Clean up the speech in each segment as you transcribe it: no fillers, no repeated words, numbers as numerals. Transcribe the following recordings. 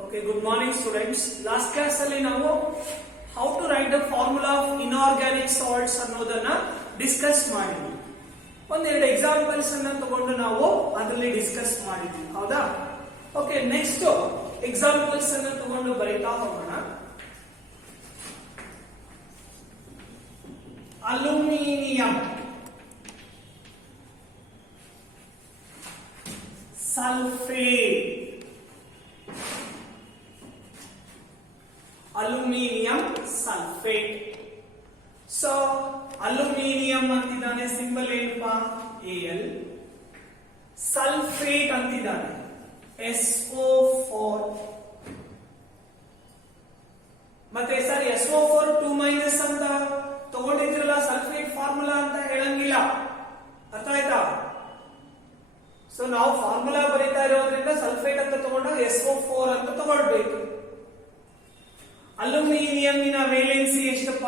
Okay, good morning students. Last class ಅಲ್ಲಿ ನಾವು how to write the formula of inorganic salts ಅನ್ನೋದನ್ನ discuss ಮಾಡಿದ್ವಿ. ಒಂದೆರಡು ಎಕ್ಸಾಂಪಲ್ಸ್ ಅನ್ನ ತಗೊಂಡು ನಾವು ಅದರಲ್ಲಿ ಡಿಸ್ಕಸ್ ಮಾಡಿದ್ವಿ. ಹೌದಾ? ಓಕೆ, ನೆಕ್ಸ್ಟ್ ಎಕ್ಸಾಂಪಲ್ಸ್ ಅನ್ನ ತಗೊಂಡು ಬರೀತಾ ಹೋಗೋಣ. Aluminium, sulphate, aluminium sulphate. So aluminium ಅಂತಿದ್ದಾನೆ, ಸಿಂಬಲ್ ಏನಪ್ಪಾ Al. ಸಲ್ಫೇಟ್ ಅಂತಿದ್ದಾನೆ SO4. ಮತ್ತೆ ಸರ್ SO4 2- ಅಂತ ತಗೊಂಡಿದ್ರಲ್ಲ, ಸಲ್ಫೇಟ್ ಫಾರ್ಮುಲಾ ಅಂತ ಹೇಳಂಗಿಲ್ಲ. ಅರ್ಥ ಆಯ್ತಾ? ಸೊ ನಾವು ಫಾರ್ಮುಲಾ ಬರೀತಾ ಇರೋದ್ರಿಂದ ಸಲ್ಫೇಟ್ ಅಂತ ತಗೊಂಡಾಗ SO4 ಅಂತ ತಗೊಳ್ಬೇಕು. ಅಲ್ಯೂಮಿನಿಯಂನ ವೇಲೆನ್ಸಿ ಎಷ್ಟಪ್ಪ?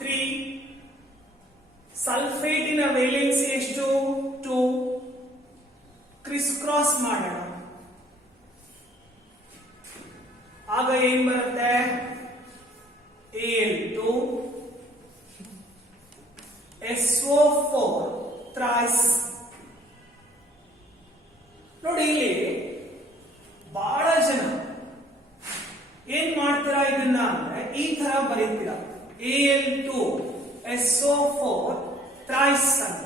3. ಸಲ್ಫೇಟಿನ ವೇಲೆನ್ಸಿ ಎಷ್ಟು? 2. ಕ್ರಿಸ್ ಕ್ರಾಸ್ ಮಾಡೋಣ, ಆಗ ಏನ್ ಬರುತ್ತೆ? Al2 SO4 thrice. ನೋಡಿ, ಇಲ್ಲಿ ಬಹಳ ಜನ ಏನ್ ಮಾಡ್ತೀರಾ ಇದನ್ನ ಅಂದ್ರೆ ಈ ತರ ಬರೀತೀರಾ, Al2 SO4 ಥ್ರೈಸ್ ಅಂತ.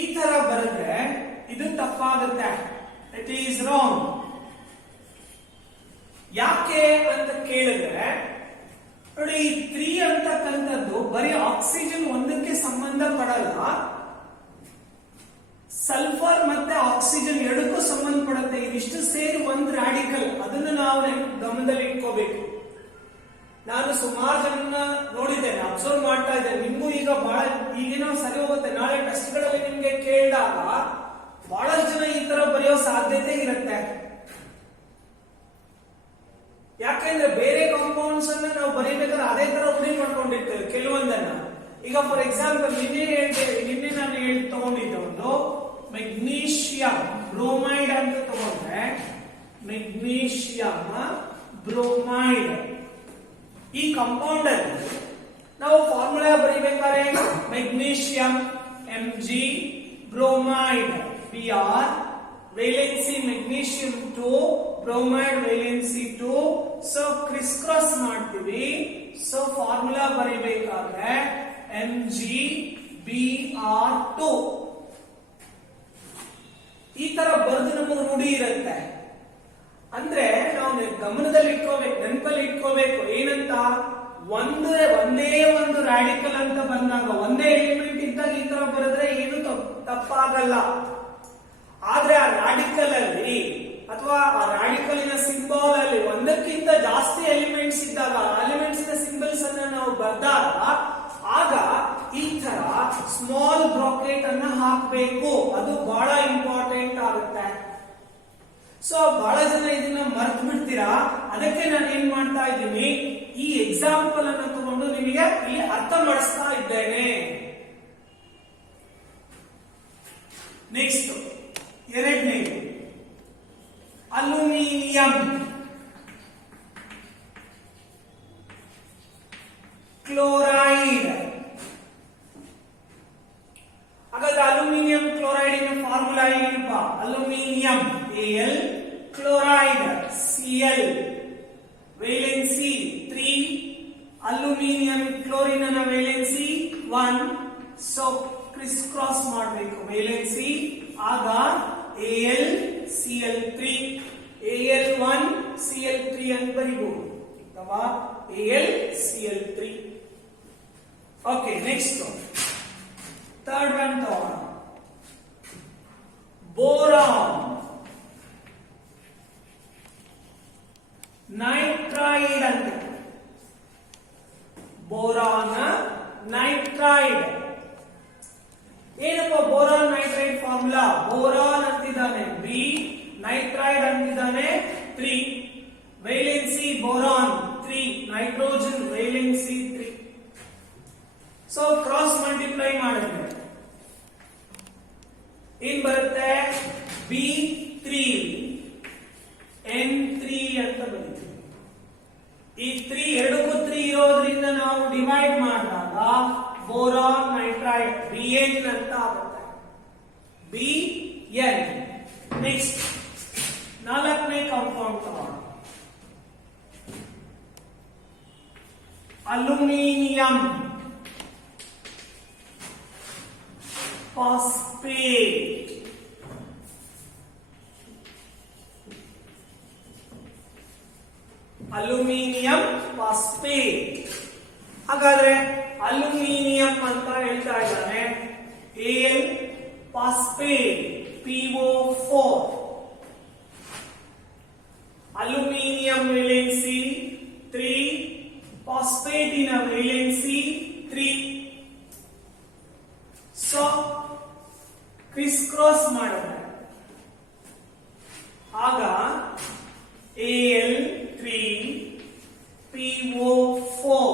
ಈ ತರ ಬರೆದ್ರೆ ಇದು ತಪ್ಪಾಗುತ್ತೆ. It is wrong. ಯಾಕೆ ಅಂತ ಕೇಳಿದ್ರೆ ನೋಡಿ, ಈ 3 ಅಂತಕ್ಕಂಥದ್ದು ಬರೀ ಆಕ್ಸಿಜನ್ ಒಂದಕ್ಕೆ ಸಂಬಂಧ ಪಡಲ್ಲ, ಸಲ್ಫರ್ ಮತ್ತೆ ಆಕ್ಸಿಜನ್ ಎರಡಕ್ಕೂ ಸಂಬಂಧಪಡುತ್ತೆ. ಇದಿಷ್ಟು ಸೇರಿ ಒಂದು ರಾಡಿಕಲ್. ಅದನ್ನು ನಾವು ಗಮನದಲ್ಲಿ ಇಟ್ಕೋಬೇಕು. ನಾನು ಸುಮಾರು ಜನ ನೋಡಿದ್ದೇನೆ, ಅಬ್ಸರ್ವ್ ಮಾಡ್ತಾ ಇದ್ದೇನೆ. ನಿಮ್ಗೂ ಈಗ ಬಹಳ ಈಗೇನೋ ಸರಿ ಹೋಗುತ್ತೆ, ನಾಳೆ ಟೆಸ್ಟ್ ಗಳಲ್ಲಿ ನಿಮ್ಗೆ ಕೇಳಿದಾಗ ಬಹಳಷ್ಟು ಜನ ಈ ತರ ಬರೆಯೋ ಸಾಧ್ಯತೆ ಇರುತ್ತೆ. ಯಾಕೆಂದ್ರೆ ಬೇರೆ ಕಾಂಪೌಂಡ್ಸ್ ಅನ್ನ ನಾವು ಬರೀಬೇಕಾದ್ರೆ ಅದೇ ತರ ರೂಢಿ ಮಾಡ್ಕೊಂಡಿರ್ತೇವೆ ಕೆಲವೊಂದನ್ನ. ಈಗ ಫಾರ್ ಎಕ್ಸಾಂಪಲ್ ನಿನ್ನೆ ನಾನು ತಗೊಂಡಿದ್ದೆ ಒಂದು ಮೆಗ್ನೀಷಿಯಂ ಬ್ರೋಮೈಡ್ ಅಂತ ತಗೊಂಡ್ರೆ, ಮೆಗ್ನೀಷಿಯಂ ಬ್ರೋಮೈಡ್ ಈ ಕಾಂಪೌಂಡ್ ಅಲ್ಲಿ ನಾವು ಫಾರ್ಮುಲಾ ಬರೀಬೇಕಾದ್ರೆ magnesium Mg, bromide Br, valency magnesium 2, bromide valency 2. So criss cross ಮಾಡ್ತೀವಿ. ಸೊ ಫಾರ್ಮುಲಾ ಬರೀಬೇಕಾದ್ರೆ MgBr2 ಈ ತರ ಬರೆದು ನಮಗೆ ರೂಢಿ ಇರುತ್ತೆ. ಅಂದ್ರೆ ನಾವು ಗಮನದಲ್ಲಿ ಇಟ್ಕೋಬೇಕು, ನೆನಪಲ್ಲಿ ಇಟ್ಕೋಬೇಕು. ಏನಂತ? ಒಂದೇ ಒಂದು ರಾಡಿಕಲ್ ಅಂತ ಬಂದಾಗ, ಒಂದೇ ಎಲಿಮೆಂಟ್ ಇದ್ದಾಗ ಈ ತರ ಬರೆದ್ರೆ ಏನು ತಪ್ಪಾಗಲ್ಲ. ಆದ್ರೆ ಆ ರಾಡಿಕಲ್ ಅಲ್ಲಿ ಅಥವಾ ಆ ರಾಡಿಕಲಿನ ಸಿಂಬಲ್ ಅಲ್ಲಿ ಒಂದಕ್ಕಿಂತ ಜಾಸ್ತಿ ಎಲಿಮೆಂಟ್ಸ್ ಇದ್ದಾಗ, ಎಲಿಮೆಂಟ್ಸ್ ಸಿಂಬಲ್ಸ್ ಅನ್ನ ನಾವು ಬರ್ದಾಗ ಆಗ ಈ ತರ ಸ್ಮಾಲ್ ಬ್ರಾಕೆಟ್ ಅನ್ನ ಹಾಕಬೇಕು. ಅದು ಬಹಳ ಇಂಪಾರ್ಟೆಂಟ್ ಆಗುತ್ತೆ. ಸೊ ಬಹಳ ಜನ ಇದನ್ನ ಮರ್ತು ಬಿಡ್ತೀರಾ. ಅದಕ್ಕೆ ನಾನು ಏನ್ ಮಾಡ್ತಾ ಇದ್ದೀನಿ, ಈ ಎಕ್ಸಾಂಪಲ್ ಅನ್ನು ತಗೊಂಡು ನಿಮಗೆ ಇಲ್ಲಿ ಅರ್ಥ ಮಾಡಿಸ್ತಾ ಇದ್ದೇನೆ. ನೆಕ್ಸ್ಟ್ ಎರಡನೇ, ಅಲ್ಯೂಮಿನಿಯಂ ಕ್ಲೋರೈಡ್. ಹಾಗಾದ್ರೆ ಅಲ್ಯೂಮಿನಿಯಂ ಕ್ಲೋರೈಡಿನ ಫಾರ್ಮುಲಾ ಏನಪ್ಪಾ? Aluminium Al, chloride Cl, valency 3, aluminium chlorine ನ ವೇಲೆನ್ಸಿ 1. ಸೊ ಕ್ರಿಸ್ ಕ್ರಾಸ್ ಮಾಡಬೇಕು ವೇಲೆನ್ಸಿ, ಆಗ AlCl3, Al1 Cl3 ಅಂತ ಬರೀಬಹುದು, ಅಥವಾ AlCl3. Okay, next third one ತಗೋಣ, ಬೋರಾನ್ ನೈಟ್ರೈಡ್ ಅಂತ. ಬೋರಾನ್ ನೈಟ್ರೈಡ್ ಏನಪ್ಪ? ಬೋರಾನ್ ನೈಟ್ರೈಡ್ ಫಾರ್ಮುಲಾ, ಬೋರಾನ್ ಅಂತಿದ್ದಾನೆ B, ನೈಟ್ರೈಡ್ ಅಂತಿದ್ದಾನೆ 3, valency boron 3, nitrogen valency 3. So cross multiply ಮಾಡಿದ್ರೆ ಏನ್ ಬರುತ್ತೆ? B3 N3 ಅಂತ ಬರೀತೀವಿ. ಈ 3 ಎರಡಕ್ಕೂ 3 ಇರೋದ್ರಿಂದ ನಾವು ಡಿವೈಡ್ ಮಾಡಿದಾಗ ಬೋರಾನ್ ನೈಟ್ರೈಡ್ Bn ಅಂತ ಆಗುತ್ತೆ. Bn. ನೆಕ್ಸ್ಟ್ ನಾಲ್ಕನೇ ಕಾಂಪೌಂಡ್ ತಗೋಣ. Aluminium phosphate. Aluminium phosphate. ಹಾಗಾದ್ರೆ ಅಲ್ಯೂಮಿನಿಯಂ ಅಂತ ಹೇಳ್ತಾ ಇದ್ದಾನೆ Al phosphate PO4. Aluminium valency 3, ಫಾಸ್ಫೇಟಿನ ವೇಲೆನ್ಸಿ 3. ಸೊ ಕ್ರಿಸ್ ಕ್ರಾಸ್ ಮಾಡಿದ್ರೆ ಆಗ Al3PO4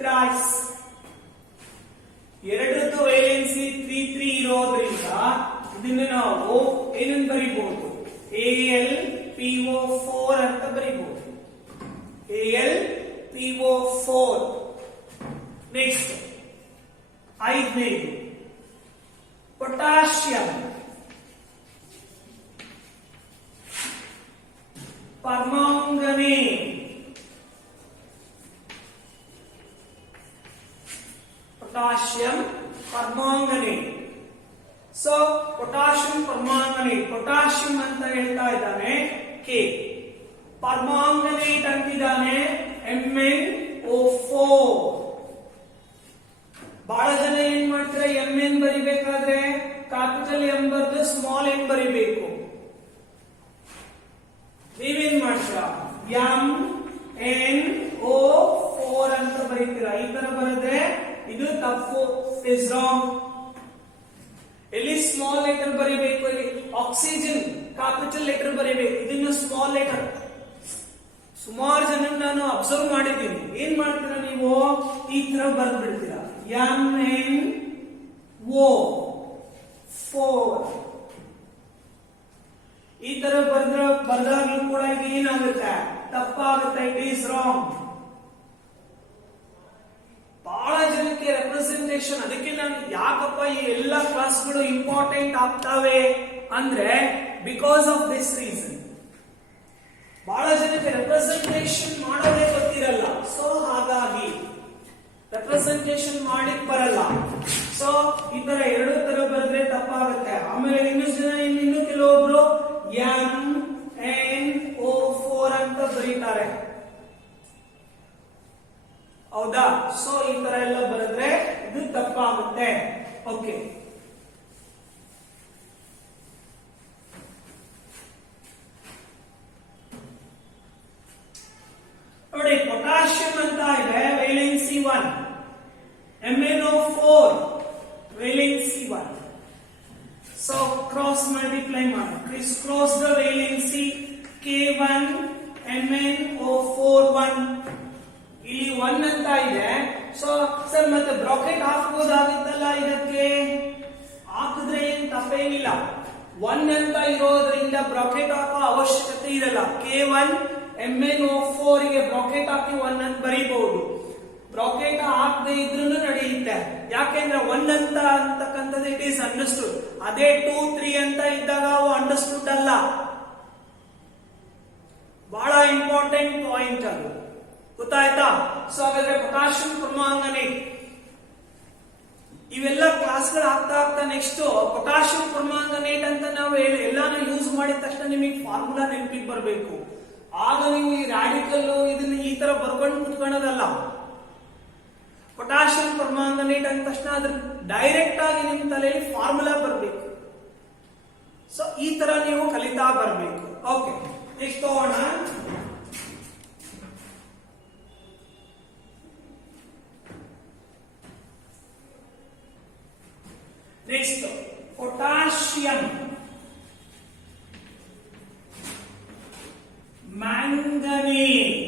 ಟ್ರೈಸ್. ಎರಡರದ್ದು ವೇಲೆನ್ಸಿ 3 ಇರೋದ್ರಿಂದ ಇದನ್ನು ನಾವು ಏನನ್ನು ಬರೀಬಹುದು? AlPO4 ಅಂತ ಬರೀಬಹುದು. AlPO4. ನೆಕ್ಸ್ಟ್ ಐದನೇದು potassium permanganate. potassium permanganate. So potassium permanganate, potassium ಅಂತ ಹೇಳ್ತಾ ಇದ್ದಾನೆ K, permanganate ಅಂತಿದ್ದಾನೆ MnO4. ಬಹಳ ಜನ ಏನ್ ಮಾಡ್ತಾರೆ, Mn ಬರಿಬೇಕಾದ್ರೆ ಕ್ಯಾಪಿಟಲ್ M ಬರೆದು ಸ್ಮಾಲ್ n ಬರಿಬೇಕು. ನೀವೇನ್ ಮಾಡ್ತೀರಾ? MnO4 ಅಂತ ಬರೀತೀರಾ. ಈ ತರ ಬರೆದ್ರೆ ಇದು ತಪ್ಪು, ಇಸ್ ರಾಂಗ್. ಎಲ್ಲಿ ಸ್ಮಾಲ್ ಲೆಟರ್ ಬರೀಬೇಕು, ಇಲ್ಲಿ ಆಕ್ಸಿಜನ್ ಕ್ಯಾಪಿಟಲ್ ಲೆಟರ್ ಬರೀಬೇಕು, ಇದನ್ನ ಸ್ಮಾಲ್ ಲೆಟರ್. ಸುಮಾರು ಜನ ನಾನು ಅಬ್ಸರ್ವ್ ಮಾಡಿದ್ದೀನಿ, ಏನ್ ಮಾಡ್ತೀರಾ ನೀವು, ಈ ತರ ಬರೆದು ಬಿಡ್ತೀರಾ MnO4. ಈ ತರ ಬರ್ದಾಗ್ಲೂ ಕೂಡ ಇದು ಏನಾಗುತ್ತೆ, ತಪ್ಪಾಗುತ್ತೆ, ಇಟ್ ಈಸ್ ರಾಂಗ್. ಬಹಳ ಜನಕ್ಕೆ ರೆಪ್ರೆಸೆಂಟೇಷನ್, ಅದಕ್ಕೆ ನಾನು ಯಾಕಪ್ಪ ಈ ಎಲ್ಲ ಕ್ಲಾಸ್ಗಳು ಇಂಪಾರ್ಟೆಂಟ್ ಆಗ್ತಾವೆ ಅಂದ್ರೆ ಬಿಕಾಸ್ ಆಫ್ ದಿಸ್ ರೀಸನ್. ಬಹಳ ಜನಕ್ಕೆ ರೆಪ್ರೆಸೆಂಟೇಷನ್ ಮಾಡೋದೇ ಗೊತ್ತಿರಲ್ಲ, ಸೊ ಹಾಗಾಗಿ ರೆಪ್ರೆಸೆಂಟೇಷನ್ ಮಾಡಿಕ್ ಬರಲ್ಲ. ಸೊ ಈ ತರ ಎರಡು ತರ ಬರೆದ್ರೆ ತಪ್ಪಾಗುತ್ತೆ. ಆಮೇಲೆ ಇನ್ನೂ ಕೆಲವೊಬ್ರು MnO4 ಅಂತ ಬರೀತಾರೆ, ಹೌದಾ? ಸೊ ಈ ತರ ಎಲ್ಲ ಬರೆದ್ರೆ ಇದು ತಪ್ಪಾಗುತ್ತೆ. ಓಕೆ, ನೋಡಿ ಪೊಟ್ಯಾಷಿಯಂ ಅಂತ ಇದೆ valency 1, MnO4 valency 1. So cross multiply ಮಾಡಿ, criss cross the valency K1 MnO4 1. ಇಲ್ಲಿ 1 ಅಂತ ಇದೆ. ಸೊ ಸರ್ ಮತ್ತೆ ಬ್ರಾಕೆಟ್ ಹಾಕಬಹುದಾಗಿತ್ತಲ್ಲ, ಇದಕ್ಕೆ ಹಾಕಿದ್ರೆ ಏನ್ ತಪ್ಪೇನಿಲ್ಲ. 1 ಅಂತ ಇರೋದ್ರಿಂದ ಬ್ರಾಕೆಟ್ ಹಾಕೋ ಅವಶ್ಯಕತೆ ಇರಲ್ಲ. K1 MnO4 ಗೆ ಬ್ರಾಕೆಟ್ ಹಾಕಿ 1 ಅಂತ ಬರೀಬಹುದು. ಬ್ರಾಕೆಟ್ ಹಾಕದೆ ಇದ್ರೂ ನಡೆಯುತ್ತೆ, ಯಾಕೆಂದ್ರೆ 1 ಅಂತ ಅಂತಕ್ಕಂಥದ್ದು ಇಟ್ ಈಸ್ ಅಂಡರ್ಸ್ಟುಡ್. ಅದೇ 2, 3 ಅಂತ ಇದ್ದಾಗ ಅವು ಅಂಡರ್ಸ್ಟುಡ್ ಅಲ್ಲ. ಬಹಳ ಇಂಪಾರ್ಟೆಂಟ್ ಪಾಯಿಂಟ್ ಅದು, ಗೊತ್ತಾಯ್ತಾ? ಸೊ ಹಾಗಾದ್ರೆ ಪೊಟ್ಯಾಷಿಯಂ ಪರ್ಮಾಂಗನೇಟ್ ಇವೆಲ್ಲ ಕ್ಲಾಸ್ಗಳು ಆಗ್ತಾ ನೆಕ್ಸ್ಟ್ ಪೊಟ್ಯಾಷಿಯಂ ಪರ್ಮಾಂಗನೇಟ್ ಅಂತ ನಾವು ಎಲ್ಲಾನು ಯೂಸ್ ಮಾಡಿದ ತಕ್ಷಣ ನಿಮಗೆ ಫಾರ್ಮುಲಾ ನೆನಪಿಗೆ ಬರಬೇಕು. ಆಗ ನೀವು ಈ ರಾಡಿಕಲ್ ಇದನ್ನ ಈ ತರ ಬರ್ಕೊಂಡು ಕುತ್ಕೊಳ್ಳೋದಲ್ಲ. ಪೊಟ್ಯಾಷಿಯಂ ಪರ್ಮಾಂಗನೇಟ್ ಅಂದ ತಕ್ಷಣ ಅದ್ರ ಡೈರೆಕ್ಟ್ ಆಗಿ ನಿಮ್ಮ ತಲೆಯಲ್ಲಿ ಫಾರ್ಮುಲಾ ಬರಬೇಕು. ಸೊ ಈ ತರ ನೀವು ಕಲಿತಾ ಬರಬೇಕು. ಓಕೆ, ನೆಕ್ಸ್ಟ್ ತಗೋಣ. Next potassium manganate.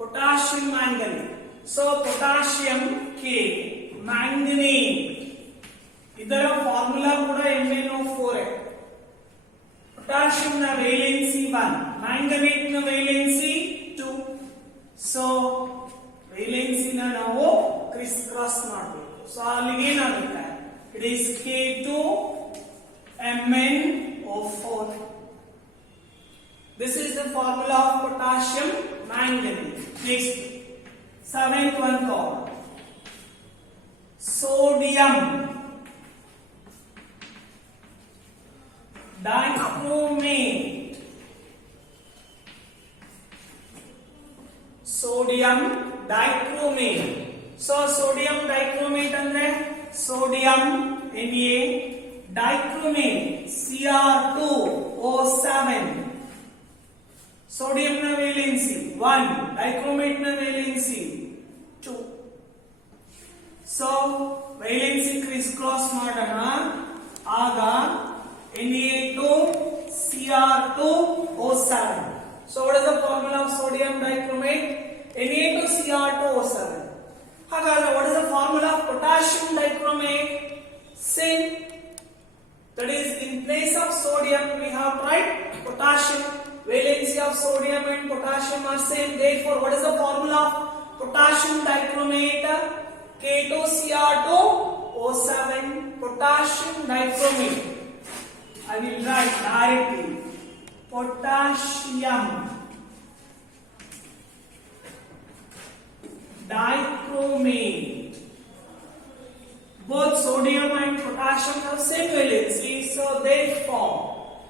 potassium manganate. So potassium K, manganate. ಇದರ ನ ವೇಲೆನ್ಸಿ 1, ಮ್ಯಾಂಗನೇಟ್ ನ ವೇಲೆನ್ಸಿ 2. ಸೊ ವೇಲೆನ್ಸಿನ ನಾವು ಕ್ರಿಸ್ ಕ್ರಾಸ್ ಮಾಡಬೇಕು. ಸೊ ಅಲ್ಲಿಗೆ ಏನಾಗುತ್ತೆ, it is K2MnO4. This is the formula of potassium manganese. Next, seventh one called sodium dichromate. Sodium dichromate. So sodium dichromate andre sodium Na dichromate Cr2O7. Sodium na valency 1, dichromate na valency 2. So valency crisscross ಮಾಡೋಣ. ಆಗ Na2Cr2O7. So what is the formula of sodium dichromate? Na2Cr2O7. ಹಾಗಾದ್ರೆ what is the formula of potassium dichromate? Same. That is, in place of sodium we have tried potassium. Valency of sodium and potassium are same. Therefore, what is the formula of potassium dichromate? K2Cr2O7. Potassium dichromate. I will write directly. Potassium dichromate. Both sodium and potassium have same valency, so therefore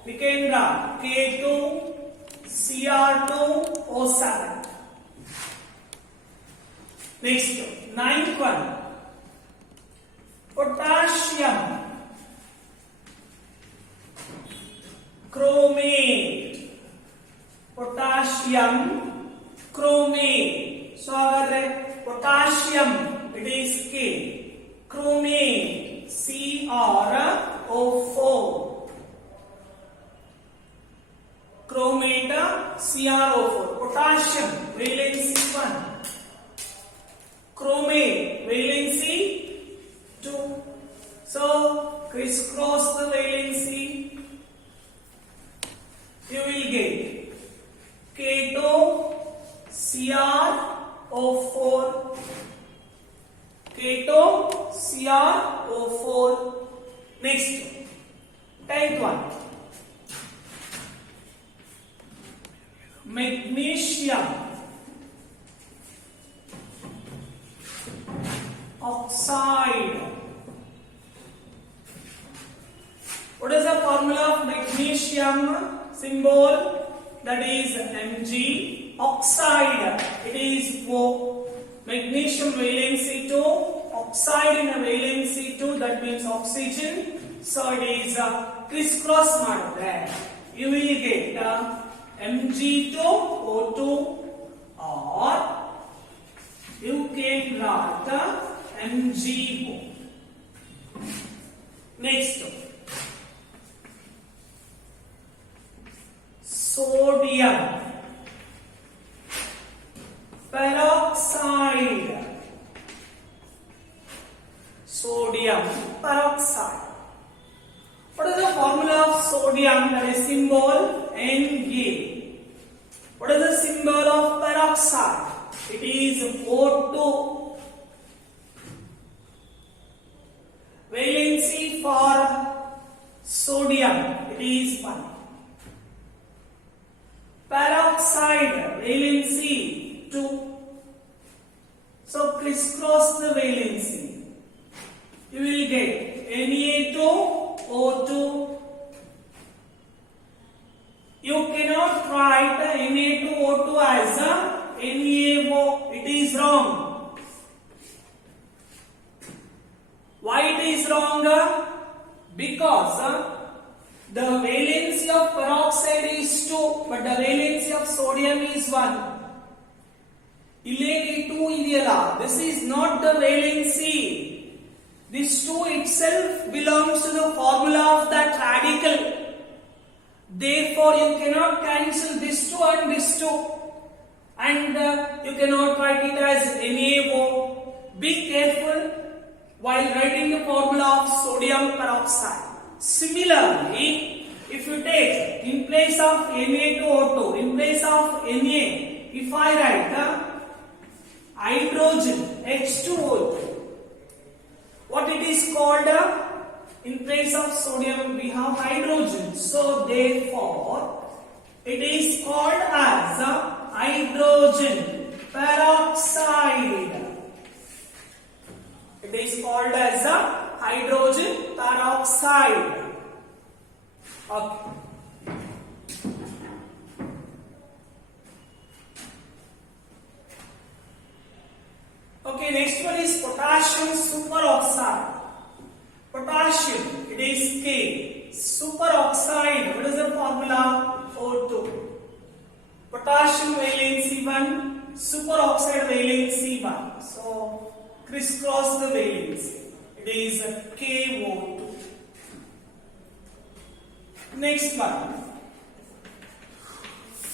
we can write K2Cr2O7. Next, ninth one, potassium chromate. Potassium chromate. So agar potassium, it is K, chromate Cr O4. Chromate Cr O4. Potassium valency 1, chromate valency 2. So crisscross the valency, you will get K2Cr O4. K2Cr O4. Next, 10th one, magnesium oxide. What is the formula of magnesium? Symbol, that is Mg. Oxide, it is O. Magnesium valency 2, oxide in a valency 2, that means oxygen. So it is crisscross ಮಾಡಿದ್ರೆ you will get Mg2O2, or you can write MgO. Next, sodium peroxide. Sodium peroxide. What is the formula of sodium? That is symbol Na. What is the symbol of peroxide? It is O2. Valency for sodium, it is 1. Peroxide valency 2. So crisscross the valency, you will get Na2O2. You cannot write Na2O2 as NaO. It is wrong. Why it is wrong? Because the valency of peroxide is 2, but the valency of sodium is 1. Illege 2 idiyala, this is not the valency. This 2 itself belongs to the formula of that radical. Therefore, you cannot cancel this 2 and this 2. And you cannot write it as NaO. Be careful while writing the formula of sodium peroxide. Similarly, if you take in place of Na2O2, in place of Na, if I write hydrogen H2O2, what it is called? In place of sodium we have hydrogen, so therefore it is called as hydrogen peroxide. It is called as hydrogen peroxide. Okay. Okay, next one is potassium superoxide. Potassium, it is K. Superoxide, what is the formula? O2. Potassium valency 1, superoxide valency 1. So, crisscross the valency. It is KO2. Next one.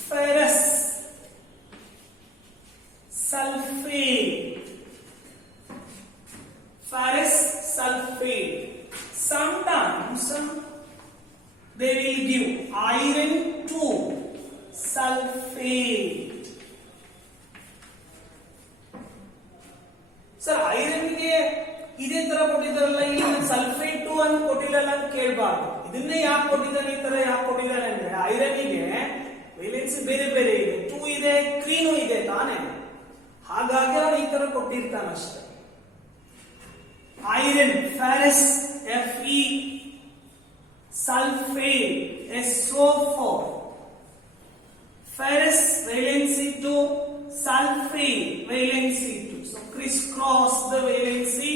Ferrous sulfate. Ferrous sulfate. Sometimes they will give iron 2 sulfate. Sir, iron ಗೆ ಇದೇ ತರ ಕೊಟ್ಟಿದ್ದಾರಲ್ಲ, ಇಲ್ಲಿ sulphate 2 ಅಂತ ಕೊಟ್ಟಿಲ್ಲಲ್ಲ ಅಂತ ಕೇಳಬಾರ್ದು. ಇದನ್ನೇ ಯಾಕೆ ಕೊಟ್ಟಿದ್ದಾನೆ, ಈ ತರ ಯಾಕೆ ಕೊಟ್ಟಿದ್ದಾನೆ ಅಂದ್ರೆ ಐರನ್ ಗೆ ವೇಲೆನ್ಸಿ ಬೇರೆ ಬೇರೆ ಇದೆ, 2 ಇದೆ, 3 ಇದೆ ತಾನೆ, ಹಾಗಾಗಿ ಅವನು ಈ ತರ ಕೊಟ್ಟಿರ್ತಾನಷ್ಟೇ. Iron ferrous Fe sulfate SO4, ferrous valency 2, sulfate valency 2. So crisscross the valency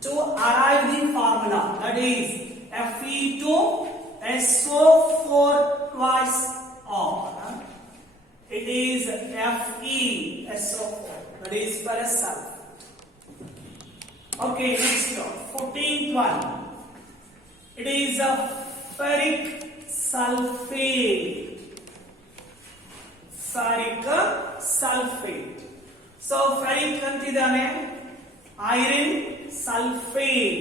to arrive the formula, that is Fe2SO4 twice R. It is FeSO4, that is ferrous sulfate. Okay, next 14th one. It is a ferric sulfate. Ferric sulfate. So ferric antidane iron sulfate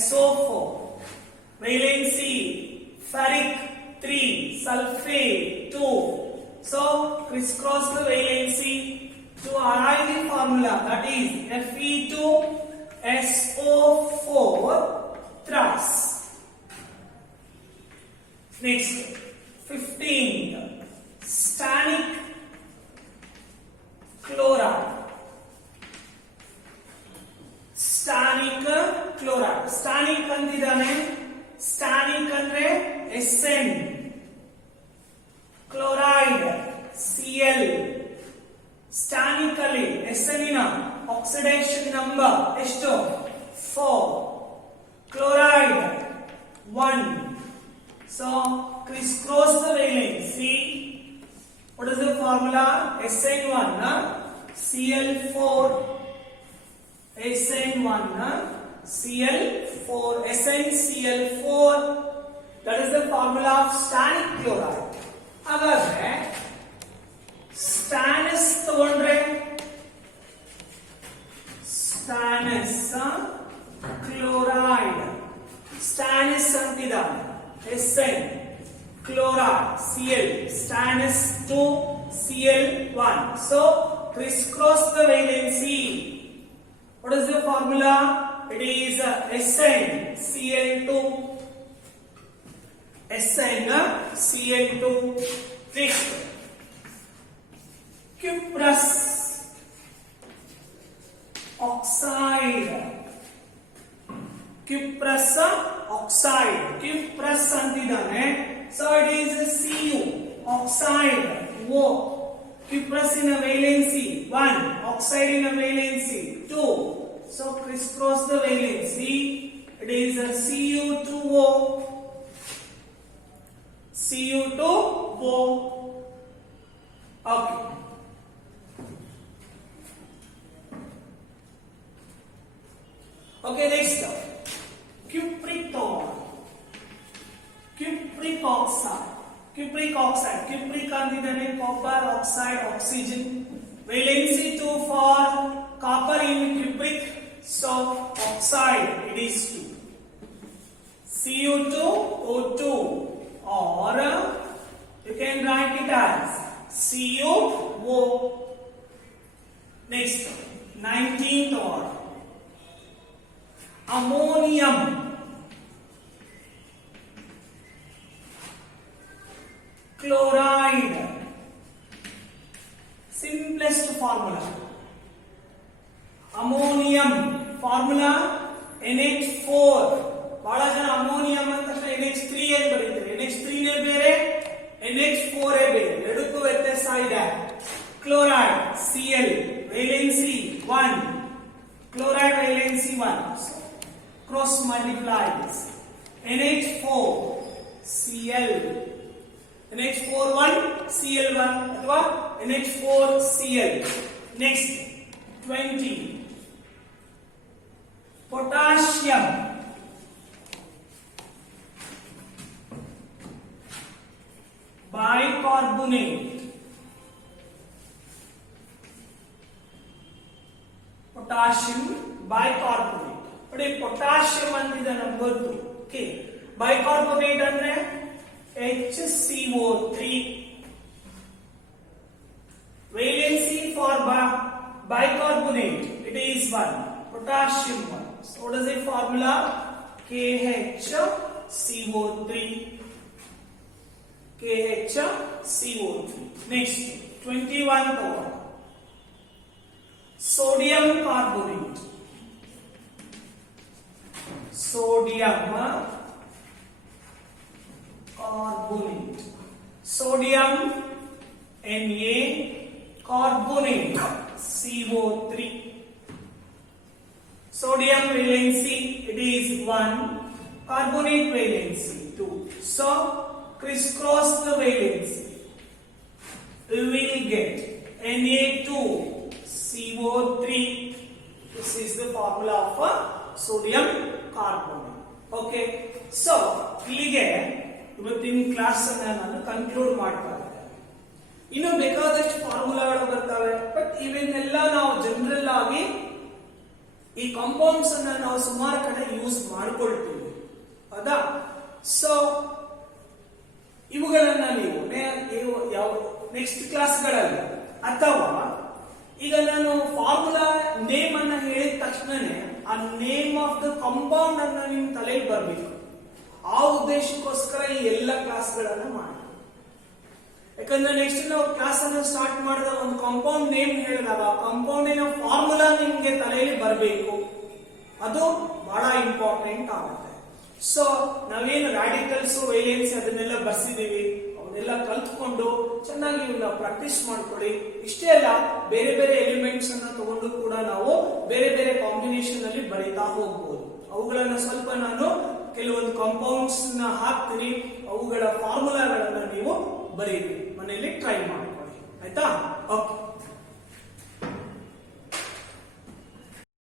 SO4 valency ferric 3 sulfate 2. So crisscross the valency to arrive the formula, that is Fe2SO4 thrice. Next 15th, stannic chloride. Stannic chloride. Stannic antidane, stannic andre SN, chloride Cl. Stannically SN ನ oxidation number ಎಷ್ಟು 4, chloride 1. So crisscross the valency. What is the formula? SN1 Cl4 SN1 Cl4 SnCl4. That is the formula of stannic chloride. ಹಾಗಾದ್ರೆ stannous ತಗೊಂಡ್ರೆ stannous chloride, stannous ಅಂತಿದ್ದಾನೆ SN, chloride Cl, stannous 2 Cl1. So crisscross the valency. What is the formula? It is SnCl2, SnCl2. Next, cuprous oxide. Cuprous oxide. Cuprous antidane. So it is Cu oxide O. Cuprous in a valency 1, oxide in a valency 2. So crisscross the valency. It is Cu2O. Cu2O. Okay. Okay, next up. Cupritol. Cupric oxide. Cupric oxide. Cupric antidane copper oxide oxygen. Valency 2 for copper in cupric. So oxide it is 2. Cu2O2. or you can write it as CuO. Next, 19th word, ammonium. Chloride. Simplest formula. Ammonium formula NH4. ಬಹಳ ಜನ ammonium ಅಂತ ತಕ್ಷಣ NH3 ಅಂತ ಬರೀತಾರೆ. NH3 ನೇ ಬೇರೆ, NH4 ಬೇರೆ, ಎರಡಕ್ಕೂ ವ್ಯತ್ಯಾಸ ಇದೆ. Chloride Cl valency 1, chloride valency 1, cross multiplies. NH4 Cl, NH41 Cl1 ಅಥವಾ NH4 Cl. Next 20, potassium. Bicarbonate. Potassium bicarbonate. ನೋಡಿ potassium ಅಂತಿದೆ ನಂಬರ್ 2. ಓಕೆ, bicarbonate ಅಂದ್ರೆ HCO3. Valency for bicarbonate it is 1, potassium 1. So what is the formula? KHCO3. KHCO3. Next, 21th one, sodium carbonate. Sodium carbonate. Sodium Na carbonate CO3. Sodium valency it is 1, carbonate valency 2. So crisscross the valency, we will get Na2CO3. This is the formula of sodium carbonate. Okay, so ಇಲ್ಲಿಗೆ ಇವತ್ತಿನ class ಅನ್ನ ನಾನು conclude ಮಾಡ್ತಾ ಇದ್ದೇನೆ. ಇನ್ನು ಬೇಕಾದಷ್ಟು ಫಾರ್ಮುಲಾಗಳು ಬರ್ತವೆ, but ಇವನ್ನೆಲ್ಲ ನಾವು ಜನರಲ್ ಆಗಿ ಈ ಕಾಂಪೌಂಡ್ಸ್ ಅನ್ನ ನಾವು ಸುಮಾರು ಕಡೆ ಯೂಸ್ ಮಾಡ್ಕೊಳ್ತೀವಿ, ಹೌದಾ? ಸೊ ಇವುಗಳನ್ನ ನೀವು ಯಾವ ನೆಕ್ಸ್ಟ್ ಕ್ಲಾಸ್ಗಳಲ್ಲಿ ಅಥವಾ ಈಗ ನಾನು ಫಾರ್ಮುಲಾ ನೇಮ್ ಅನ್ನ ಹೇಳಿದ ತಕ್ಷಣನೇ ಆ ನೇಮ್ ಆಫ್ ದ ಕಾಂಪೌಂಡ್ ಅನ್ನ ನಿಮ್ ತಲೆಗೆ ಬರಬೇಕು. ಆ ಉದ್ದೇಶಕ್ಕೋಸ್ಕರ ಈ ಎಲ್ಲ ಕ್ಲಾಸ್ಗಳನ್ನ ಮಾಡಿ. ಯಾಕಂದ್ರೆ ನೆಕ್ಸ್ಟ್ ನಾವು ಕ್ಲಾಸ್ ಅನ್ನು ಸ್ಟಾರ್ಟ್ ಮಾಡಿದಾಗ ಒಂದು ಕಾಂಪೌಂಡ್ ನೇಮ್ ಹೇಳಿದಾಗ ಕಾಂಪೌಂಡಿನ ಫಾರ್ಮುಲಾ ನಿಮ್ಗೆ ತಲೆಯಲ್ಲಿ ಬರಬೇಕು. ಅದು ಬಹಳ ಇಂಪಾರ್ಟೆಂಟ್ ಆಗುತ್ತೆ. ಸೊ ನಾವೇನು ರಾಡಿಕಲ್ಸ್ ವೇಲೆನ್ಸಿ ಅದನ್ನೆಲ್ಲ ಬರ್ಸಿದೀವಿ, ಅವನ್ನೆಲ್ಲ ಕಲ್ತ್ಕೊಂಡು ಚೆನ್ನಾಗಿ ಇವನ್ನ ಪ್ರಾಕ್ಟೀಸ್ ಮಾಡ್ಕೊಳ್ಳಿ. ಇಷ್ಟೇ ಅಲ್ಲ, ಬೇರೆ ಬೇರೆ ಎಲಿಮೆಂಟ್ಸ್ ಅನ್ನ ತಗೊಂಡು ಕೂಡ ನಾವು ಬೇರೆ ಬೇರೆ ಕಾಂಬಿನೇಷನ್ ಅಲ್ಲಿ ಬರೀತಾ ಹೋಗ್ಬೋದು. ಅವುಗಳನ್ನ ಸ್ವಲ್ಪ ನಾನು ಕೆಲವೊಂದು ಕಾಂಪೌಂಡ್ಸ್ ನ ಹಾಕ್ತೀನಿ, ಅವುಗಳ ಫಾರ್ಮುಲಾಗಳನ್ನ ನೀವು ಬರೀರಿ, ಮನೆಯಲ್ಲಿ ಟ್ರೈ ಮಾಡ್ಕೊಳ್ಳಿ. ಆಯ್ತಾ? ಓಕೆ.